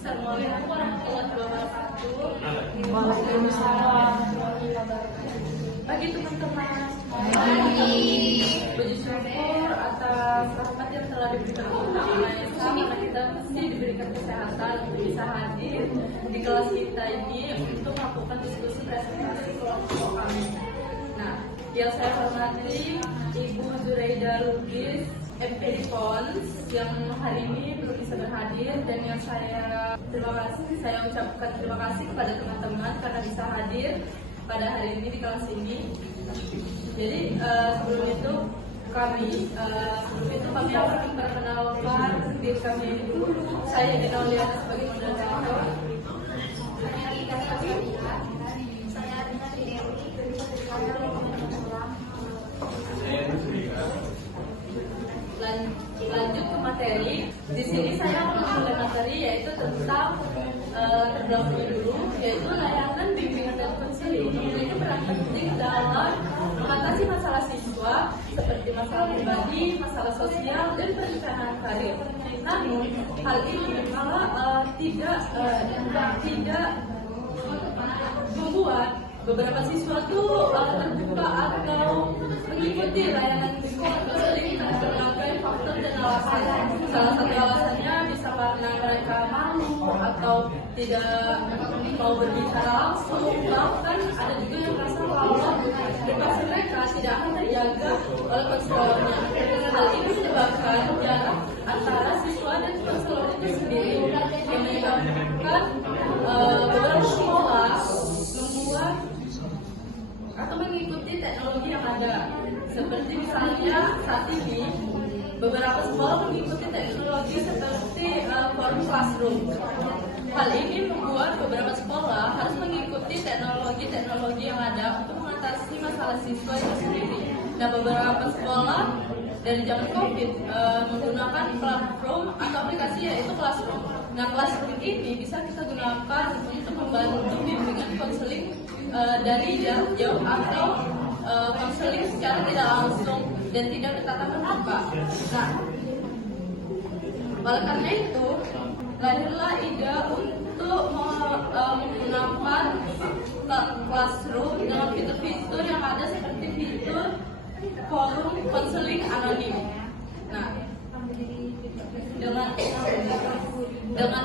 Assalamualaikum warahmatullahi wabarakatuh. Waalaikumsalam. Bagi teman-teman, puji syukur atas rahmat yang telah diberikan Allah karena kita mesti diberikan kesehatan untuk bisa hadir di kelas kita ini untuk melakukan diskusi presentasi kelompok kami. Nah, yang saya hormati Ibu Zuraida Lubis, MPD Pons, yang hari ini belum bisa berhadir, dan yang saya ucapkan terima kasih kepada teman-teman karena bisa hadir pada hari ini di kelas ini. Jadi sebelum itu kami akan memperkenalkan diri kami dulu. Saya Dinauliana sebagai moderator. Lanjut ke materi. Di sini saya akan memulai materi yaitu tentang terdahulu dulu, yaitu layanan bimbingan dan konseling memiliki peran penting dalam mengatasi masalah siswa seperti masalah pribadi, masalah sosial, dan perencanaan karir. Namun hal ini malah tidak membuat beberapa siswa itu terbuka atau mengikuti layanan bimbingan konseling karena berbagai faktor dan alasan. Salah satu alasannya bisa karena mereka malu atau tidak mau berbicara langsung, bahkan ada juga yang merasa bahwa privasi mereka tidak akan terjaga oleh konselornya. Hal ini menyebabkan jarak antara siswa dan konselor itu sendiri, yang menyebabkan beberapa sekolah membuat atau mengikuti teknologi yang ada. Seperti misalnya saat ini beberapa sekolah mengikuti teknologi seperti forum classroom. Hal ini membuat beberapa sekolah harus mengikuti teknologi yang ada untuk mengatasi masalah siswa itu sendiri. Nah, beberapa sekolah dari zaman COVID menggunakan platform atau aplikasi yaitu Classroom. Nah, Classroom ini bisa kita gunakan untuk membantu bimbingan konseling dari jauh atau konseling secara tidak langsung dan tidak bertatap muka. Nah, oleh karena itu lahirlah ide untuk menggunakan Classroom dengan fitur-fitur yang ada seperti fitur forum konseling anonim. Nah, dengan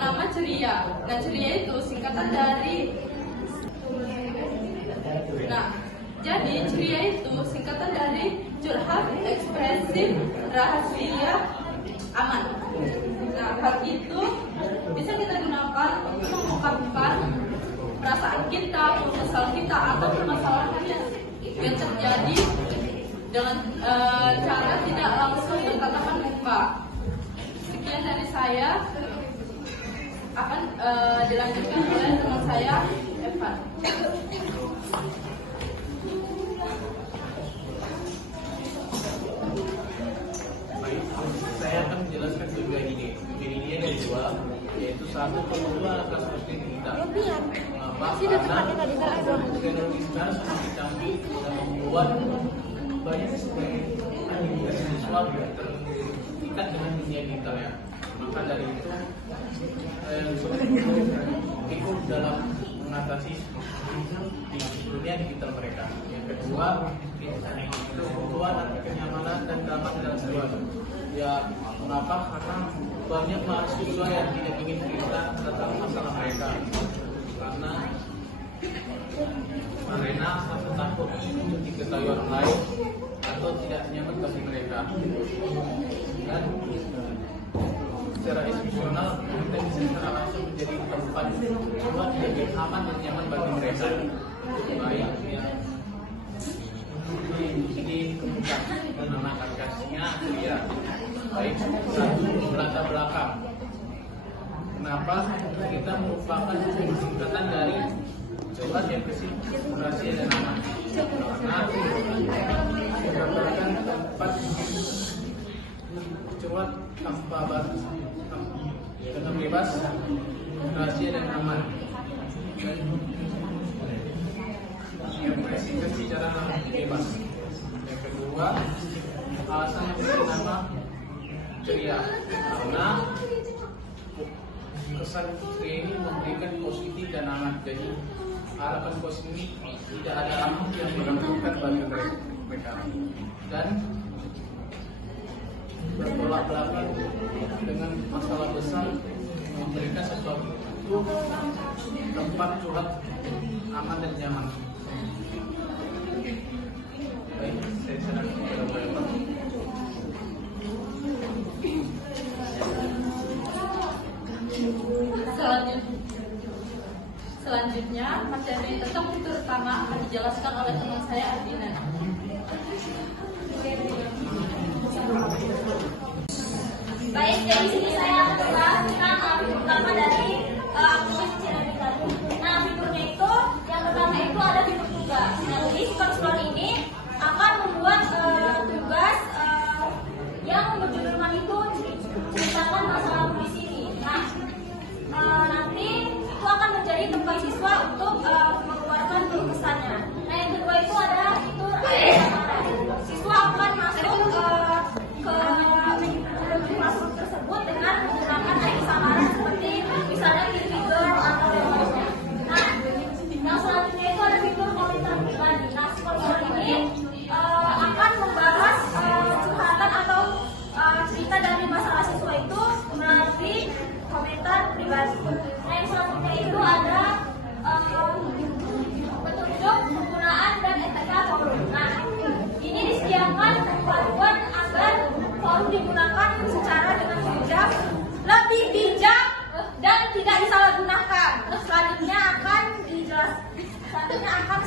nama Ceria. Nah, Ceria itu singkatan dari jadi Ceria itu singkatan dari curhat, ekspresif, rahasia, aman. Nah, hal itu bisa kita gunakan untuk mengungkapkan perasaan kita, kesal kita, atau permasalahan yang terjadi dengan cara tidak langsung bertatapan muka. Sekian dari saya, akan dilanjutkan oleh teman saya, Evan. Saya akan menjelaskan juga ini. Ini ada dua, yaitu satu kedua atas seperti kita. Karena teknologi sekarang semakin canggih dan membuat banyak aktivitas siswa terikat dengan dunia digital ya. Maka dari itu ikut dalam mengatasi di dunia digital mereka. Yang kedua, kebutuhan kenyamanan dan keamanan dalam sekolah. Ya, mengapa? Karena banyak mahasiswa yang tidak ingin cerita tentang masalah mereka karena takut untuk diketahui orang lain atau tidak nyaman bagi mereka. Dan secara institusional kita bisa secara langsung menjadi tempat buat lebih aman dan nyaman bagi mereka. Baik yang dikemukakan nama aplikasinya ya. Baik, satu latar belakang. Kenapa kita merupakan singkatan dari curhat, depresi, rahasia dan aman? Karena mendapatkan tempat curhat tanpa batas, dengan bebas, rahasia dan aman. Depresi secara bebas. Yang kedua, alasan yang bernama Ceria, karena kesan ini memberikan positif dan aman. Jadi harapan positif tidak ada aman yang menentukan bagi mereka dan bertolak belakang dengan masalah besar, memberikan sesuatu tempat curhat aman dan nyaman. Baik, saya serahkan kepada Bapak. Selanjutnya, materi tentang fitur utama akan dijelaskan oleh teman saya Ardina. Baik, dari sini saya akan membahas tentang fitur utama dari aplikasi Cirabi tadi. Nah, fiturnya itu yang pertama itu ada fitur tugas. Nah, jadi si konselor ini akan membuat tugas yang berjudul magnitude ceritakan masalah di sini. Nah, nanti itu akan menjadi tempat siswa untuk mengeluarkan keluh kesahnya. Nah, yang kedua itu ada fitur samaran. Siswa akan masuk tersebut dengan menggunakan ID samaran seperti misalnya trigger atau lainnya. Nah, yang selanjutnya itu ada fitur komentar pribadi. Nah, sponsor ini akan membahas curhatan atau cerita dari masalah siswa itu melalui komentar pribadi. Nah, yang selanjutnya itu ada petunjuk penggunaan dan etika forum. Nah, ini disediakan panduan agar forum digunakan secara dengan bijak, lebih bijak dan tidak disalahgunakan. Selanjutnya akan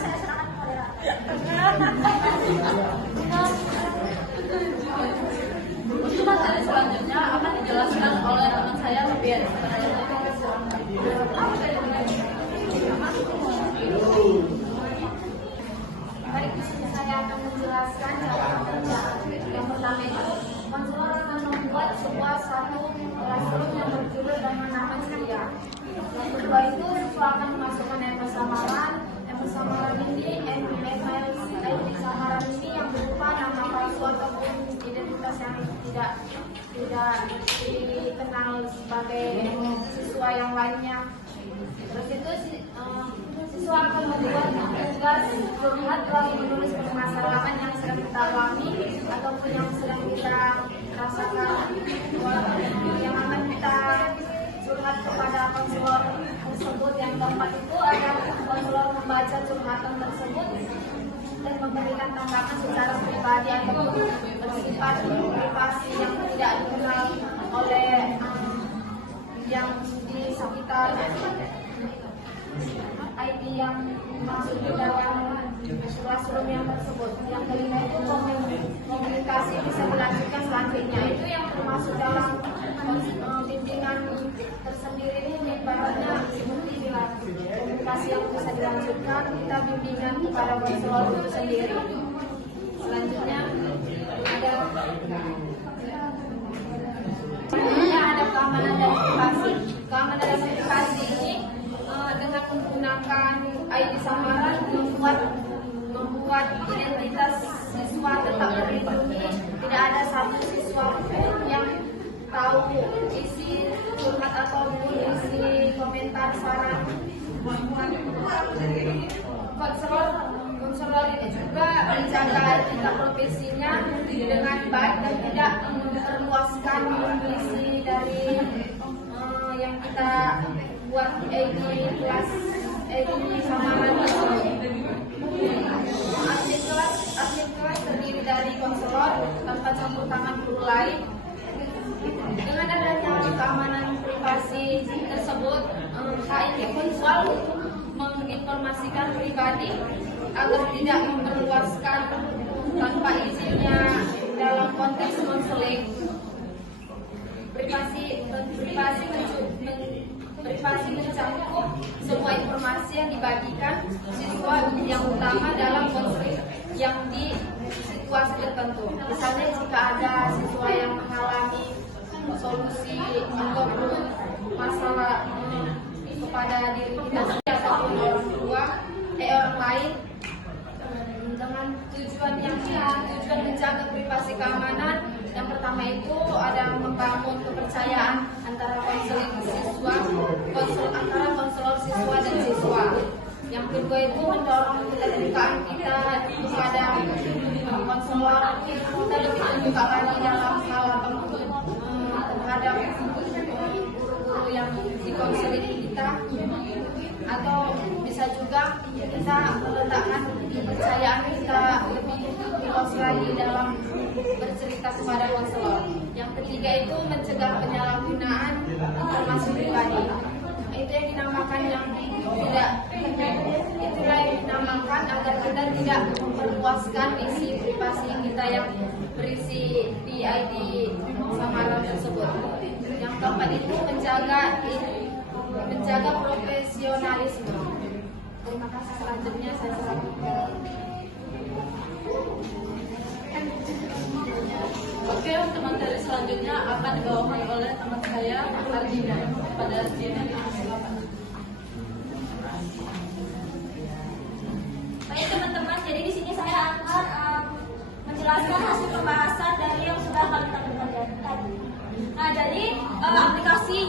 saya serahkan kepada Untuk materi selanjutnya akan dijelaskan oleh teman saya Rubian. Baik, di sini saya akan menjelaskan cara kerja. Yang pertama itu, konselor akan membuat satu classroom yang berjudul dengan nama ceria. Yang kedua itu, siswa akan memasukkan email samaran. Email samaran ini, ID samaran ini yang berupa nama palsu ataupun identitas yang tidak dikenal sebagai siswa yang lainnya. Terus itu siswa akan membuat tugas curhat lalu menulis permasalahan yang sedang kita alami ataupun yang sedang kita rasakan, yang akan kita curhat kepada konselor tersebut. Yang keempat itu ada konselor membaca curhatan tersebut dan memberikan tanggapan secara pribadi ataupun bersifat privasi yang tidak dikenal oleh yang di sekitar ID yang masuk di dalam classroom yang tersebut. Yang kelima itu komunikasi bisa dilanjutkan selanjutnya, itu yang termasuk dalam bimbingan tersendiri. Ini ibaratnya seperti bilang komunikasi yang bisa dilanjutkan, kita bimbingan kepada konselor itu sendiri. Selanjutnya ada keamanan dan privasi. Keamanan dan privasi ini dengan menggunakan ID samaran membuat identitas siswa tetap terlindungi. Tidak ada satu siswa pun yang tahu isi curhat ataupun isi komentar saran. Konselor ini juga menjaga etika profesinya dengan baik dan tidak memperluaskan isi dari yang kita buat ID samaran itu. Admin kelas terdiri dari konselor tanpa campur tangan guru lain. Dengan adanya keamanan privasi tersebut, HIT pun selalu menginformasikan pribadi agar tidak memperluaskan tanpa izinnya dalam konteks konseling. Privasi mencakup semua informasi yang dibagikan siswa yang utama dalam konseling yang di situasi tertentu. Misalnya jika ada siswa yang mengalami solusi ataupun masalah kepada diri kita sendiri ataupun orang lain, dengan tujuan menjaga privasi keamanan. Yang pertama itu ada membangun kepercayaan antara konselor siswa dan siswa. Yang kedua itu mendorong keterbukaan kita kepada konselor, kita lebih terbuka lagi dalam hal terhadap guru-guru yang dikonseling kita, atau bisa juga kita meletakkan kepercayaan kita lebih luas lagi dalam bercerita kepada konselor. Yang ketiga itu mencegah penyalahgunaan informasi pribadi. Itu yang dinamakan agar kita tidak memperluaskan isi privasi kita yang berisi di ID samaran tersebut. Yang keempat itu menjaga profesionalisme. Terima kasih. Selanjutnya saya serahkan. Oke, untuk materi selanjutnya akan dibawakan oleh teman saya, Ardina. Pada Ardina, silakan. Baik teman-teman, jadi di sini saya akan menjelaskan hasil pembahasan dari yang sudah kami tampilkan tadi. Nah, jadi aplikasi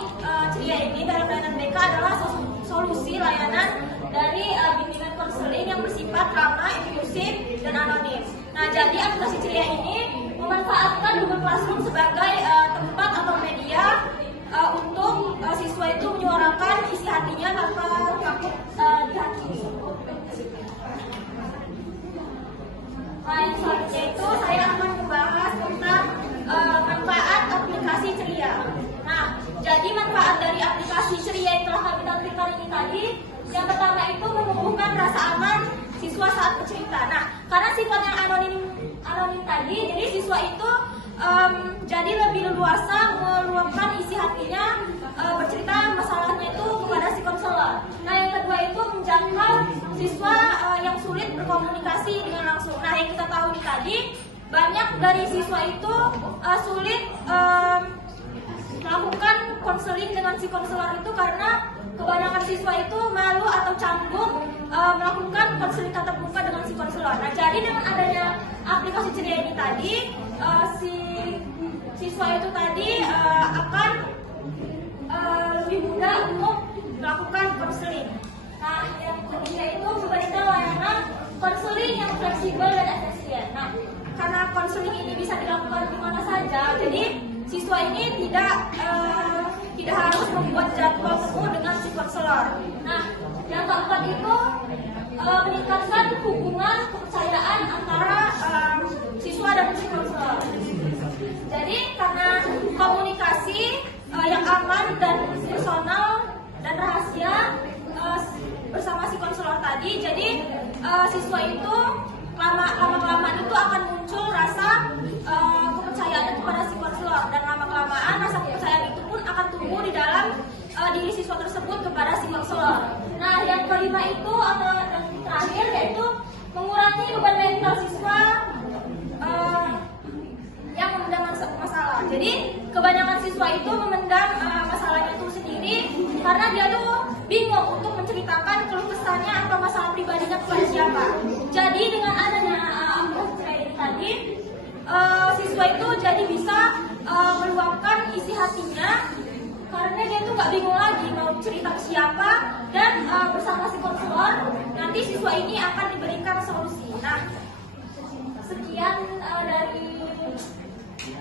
Ceria ini dalam layanan BK adalah solusi layanan dari bimbingan konseling yang bersifat ramah, inklusif, dan anonim. Nah, jadi aplikasi Ceria ini memanfaatkan Google Classroom sebagai tempat atau media untuk siswa itu menyuarakan isi hatinya tanpa takut dihakimi. Nah, yang selanjutnya itu saya akan membahas tentang manfaat aplikasi Ceria. Nah, jadi manfaat dari aplikasi Ceria yang telah kami tampilkan ini tadi, yang pertama itu menumbuhkan rasa aman siswa saat bercerita. Nah, karena sifat yang anonim tadi, jadi siswa itu jadi lebih leluasa meluapkan isi hatinya, bercerita masalahnya itu kepada si konselor. Nah, yang kedua itu menjangkau siswa yang sulit berkomunikasi dengan langsung. Nah, yang kita tahu tadi, banyak dari siswa itu sulit melakukan konseling dengan si konselor itu karena kebanyakan siswa itu malu atau canggung melakukan konseling tatap muka dengan si konselor. Nah, jadi dengan adanya aplikasi Ceria ini tadi, si siswa itu tadi akan lebih mudah untuk melakukan konseling. Nah, yang ketiga itu memberikan layanan konseling yang fleksibel dan efisien. Nah, karena konseling ini bisa dilakukan di mana saja, jadi siswa ini tidak harus membuat jadwal temu dengan si konselor. Nah, yang keempat itu meningkatkan hubungan kepercayaan antara siswa dan si konselor. Jadi karena komunikasi yang aman dan personal dan rahasia bersama si konselor tadi, jadi siswa itu lama-kelamaan itu akan muncul rasa kepercayaan kepada si konselor, dan lama-kelamaan rasa kepercayaan itu pun akan tumbuh di dalam diri siswa tersebut kepada si konselor. Nah, yang kelima itu atau yang terakhir yaitu mengurangi beban mental siswa yang memendam masalah. Jadi kebanyakan siswa itu memendam masalahnya itu sendiri karena dia tuh bingung untuk menceritakan keluh kesahnya atau masalah pribadinya kepada siapa. Jadi dengan adanya aplikasi ini tadi, siswa itu jadi bisa meluapkan isi hatinya karena dia tuh nggak bingung lagi mau cerita ke siapa, dan bersama si konselor nanti siswa ini akan diberikan solusi. Nah, sekian dari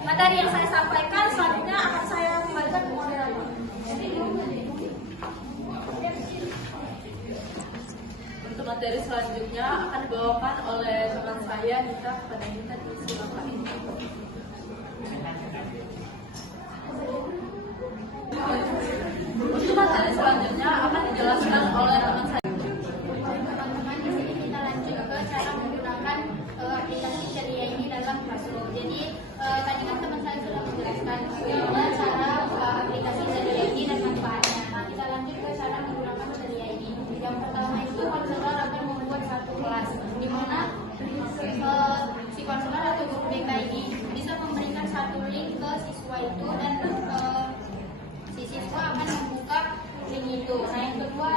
materi yang saya sampaikan. Selanjutnya akan saya kembalikan ke moderator. Untuk materi selanjutnya akan dibawakan oleh teman saya, Nita. Kepada Nita, silakan. Untuk materi selanjutnya akan dijelaskan oleh teman saya. Teman-teman, di sini kita lanjut ke cara menggunakan aplikasi Ceria ini dalam Classroom. Jadi tadi kan teman saya sudah menjelaskan bagaimana cara aplikasi Ceria ini dan manfaatnya. Nah, kita lanjut ke cara menggunakan Ceria ini. Yang pertama itu konselor akan membuat satu kelas di mana si konselor atau guru BK ini bisa memberikan satu link ke siswa itu, dan si siswa akan membuka link itu. Nah, yang kedua,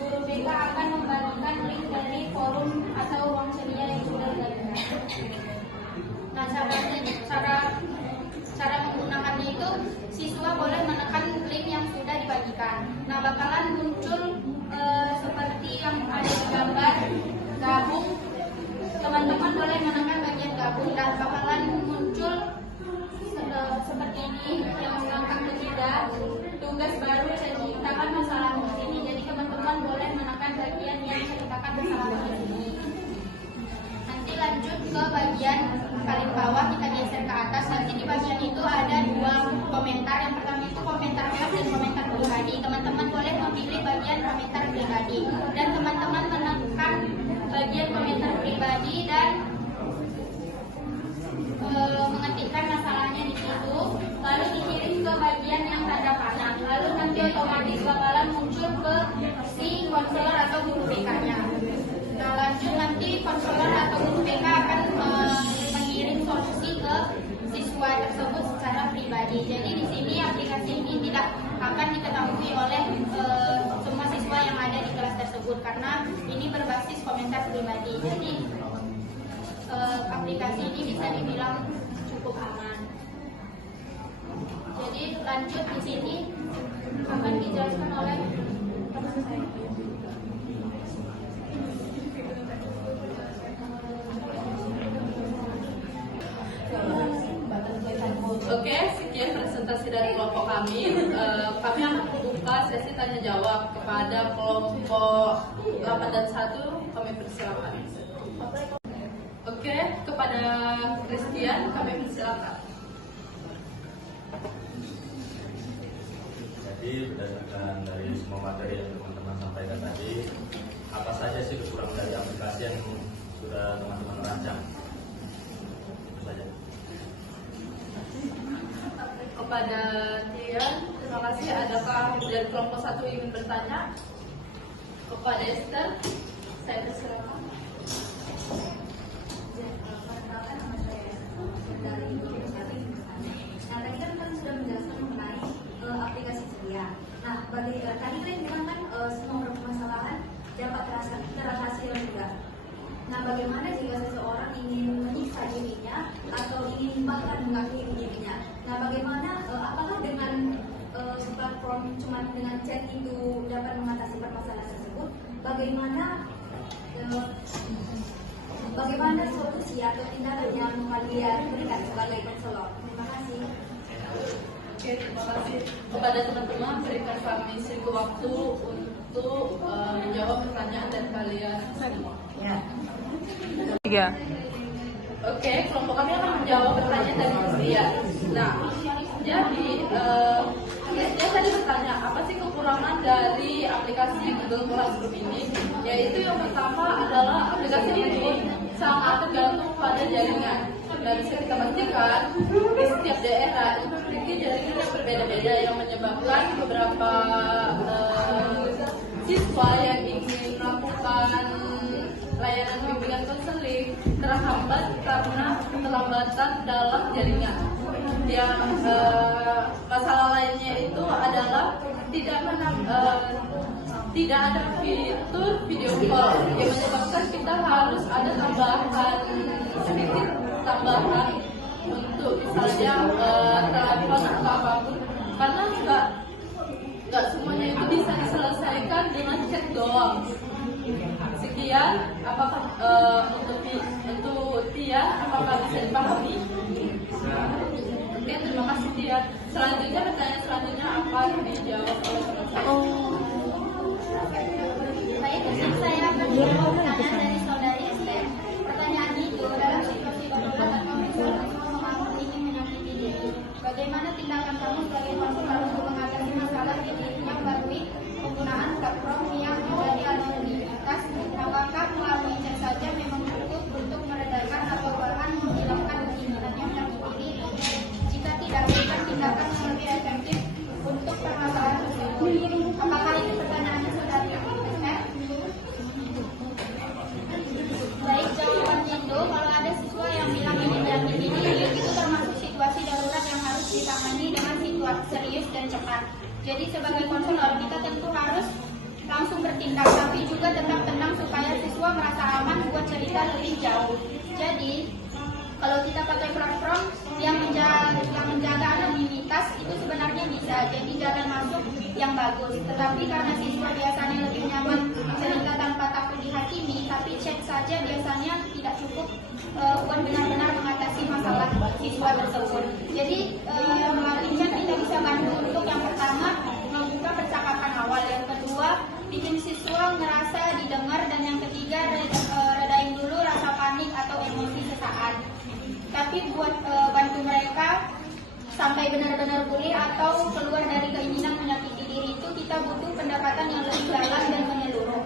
guru BK akan membagikan link dari forum atau ruang ceria yang sudah dilakukan. Nah, cara menggunakannya itu siswa boleh menekan dibagikan. Nah, bakalan muncul seperti yang ada di gambar gabung. Teman-teman boleh menekan bagian gabung dan bakalan muncul seperti ini yang langkah ketiga, tugas baru ceritakan masalahmu di sini. Jadi teman-teman boleh menekan bagian yang ceritakan masalahmu di sini. Nanti lanjut ke bagian paling bawah, kita geser ke atas. Nanti di bagian itu ada dua komentar. Yang pertama itu komentar web dan komentar pribadi. Teman-teman boleh memilih bagian komentar pribadi dan teman-teman menekan bagian komentar pribadi dan mengetikkan masalahnya di situ, lalu dikirim ke bagian yang tanda panah, lalu nanti otomatis bakalan muncul ke si konselor atau guru BK-nya. Nah, lanjut nanti konselor atau guru BK akan mengirim solusi ke siswa tersebut secara pribadi. Jadi di sini aplikasi ini tidak akan diketahui oleh semua siswa yang ada di kelas tersebut karena ini berbasis komentar pribadi. Jadi aplikasi ini bisa dibilang cukup aman. Jadi lanjut di sini akan dijelaskan oleh teman saya. Oke, sekian presentasi dari kelompok kami. Kami akan membuka sesi tanya jawab kepada kelompok 8 dan 1. Kami persilakan. Oke, kepada Christian kami persilakan. Jadi berdasarkan dari semua materi yang teman-teman sampaikan tadi, apa saja sih kekurangan dari aplikasi yang sudah teman-teman rancang? Itu saja. Kepada Tian, terima kasih. Adakah dari kelompok 1 ingin bertanya? Kepada Esther, saya persilakan. Nah, tadi kan sudah menjelaskan mengenai aplikasi ceria. Nah, tadi kan bilang kan semua permasalahan dapat teratasi dengan mudah. Nah, bagaimana jika seseorang ingin menyiksa dirinya atau ingin bahkan mengakhiri dirinya? Nah, bagaimana apakah dengan platform cuma dengan chat itu dapat mengatasi permasalahan tersebut? Bagaimana solusi atau tindakan yang kalian berikan sebagai konselor? Terima kasih. Oke, terima kasih kepada teman-teman. Berikan kami sedikit waktu untuk menjawab pertanyaan dari kalian semua. Tiga. Oke, kelompok kami akan menjawab pertanyaan dari Christian. Nah, jadi Christian tadi bertanya, apa sih kekurangan dari aplikasi Google Classroom ini? Yaitu yang pertama adalah aplikasi ini sangat tergantung pada jaringan. Dan bisa kita pastikan di setiap daerah itu memiliki jaringan yang berbeda-beda yang menyebabkan beberapa siswa yang ingin melakukan layanan bimbingan konseling terhambat karena keterlambatan dalam jaringan. Yang masalah lainnya itu adalah tidak ada fitur video call yang menyebabkan kita harus ada sedikit tambahan untuk misalnya telepon atau apapun, karena nggak semuanya itu bisa diselesaikan dengan chat doang. Sekian, apakah untuk Tia, apakah bisa dipahami? Oke, terima kasih Tia. Selanjutnya pertanyaan selanjutnya akan dijawab oleh Baik, saya akan menjawab pertanyaan dari saudari Esther. Pertanyaan itu dalam situasi darurat atau misalnya kamu ingin menyakiti diri, bagaimana tindakan kamu sebagai konselor untuk mengatasi masalah di dirinya melalui penggunaan platform yang menjadi anonimitas? Apakah melalui chat saja memang cukup untuk meredakan atau bahkan menghilangkan keinginan yang terjadi? Jika tidak, berikan tindakan yang lebih efektif untuk permasalahan tersebut. Apakah ini pertanyaannya saudari Esther? Baik, jawaban itu kalau ada siswa yang bilang ini menyakiti diri, itu termasuk situasi darurat yang harus ditangani dengan situasi serius dan cepat. Jadi sebagai konselor kita tentu harus langsung bertindak, tapi juga tetap tenang supaya siswa merasa aman buat cerita lebih jauh. Jadi kalau kita pakai platform yang menjaga anonimitas itu sebenarnya bisa. Jadi jangan masuk yang bagus. Tetapi karena siswa biasanya lebih nyaman cerita tanpa takut dihakimi, tapi chat saja biasanya tidak cukup buat benar-benar mengatasi masalah siswa tersebut. Jadi melalui chat kita bisa bantu untuk yang pertama membuka percakapan awal, yang kedua bikin siswa ngerasa didengar, dan yang ketiga redain dulu rasa panik atau emosi sesaat. Tapi buat bantu mereka sampai benar-benar pulih atau keluar dari keinginan menyakiti diri itu, kita butuh pendekatan yang lebih dalam dan menyeluruh.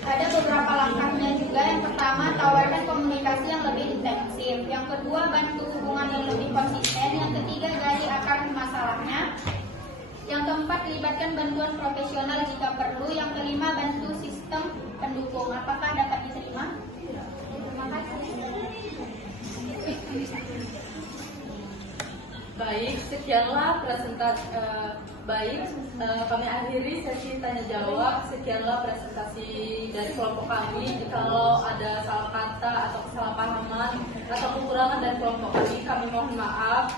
Ada beberapa langkahnya juga. Yang pertama, tawarkan komunikasi yang lebih intensif. Yang kedua, bantu hubungan yang lebih konsisten. Yang ketiga, gali akar masalahnya. Yang keempat, libatkan bantuan profesional jika perlu. Yang kelima, bantu sistem pendukung. Apakah dapat diterima? Terima kasih. Baik, sekianlah presentasi. Kami akhiri sesi tanya jawab. Sekianlah presentasi dari kelompok kami. Kalau ada salah kata atau kesalahpahaman atau kekurangan dari kelompok kami mohon maaf.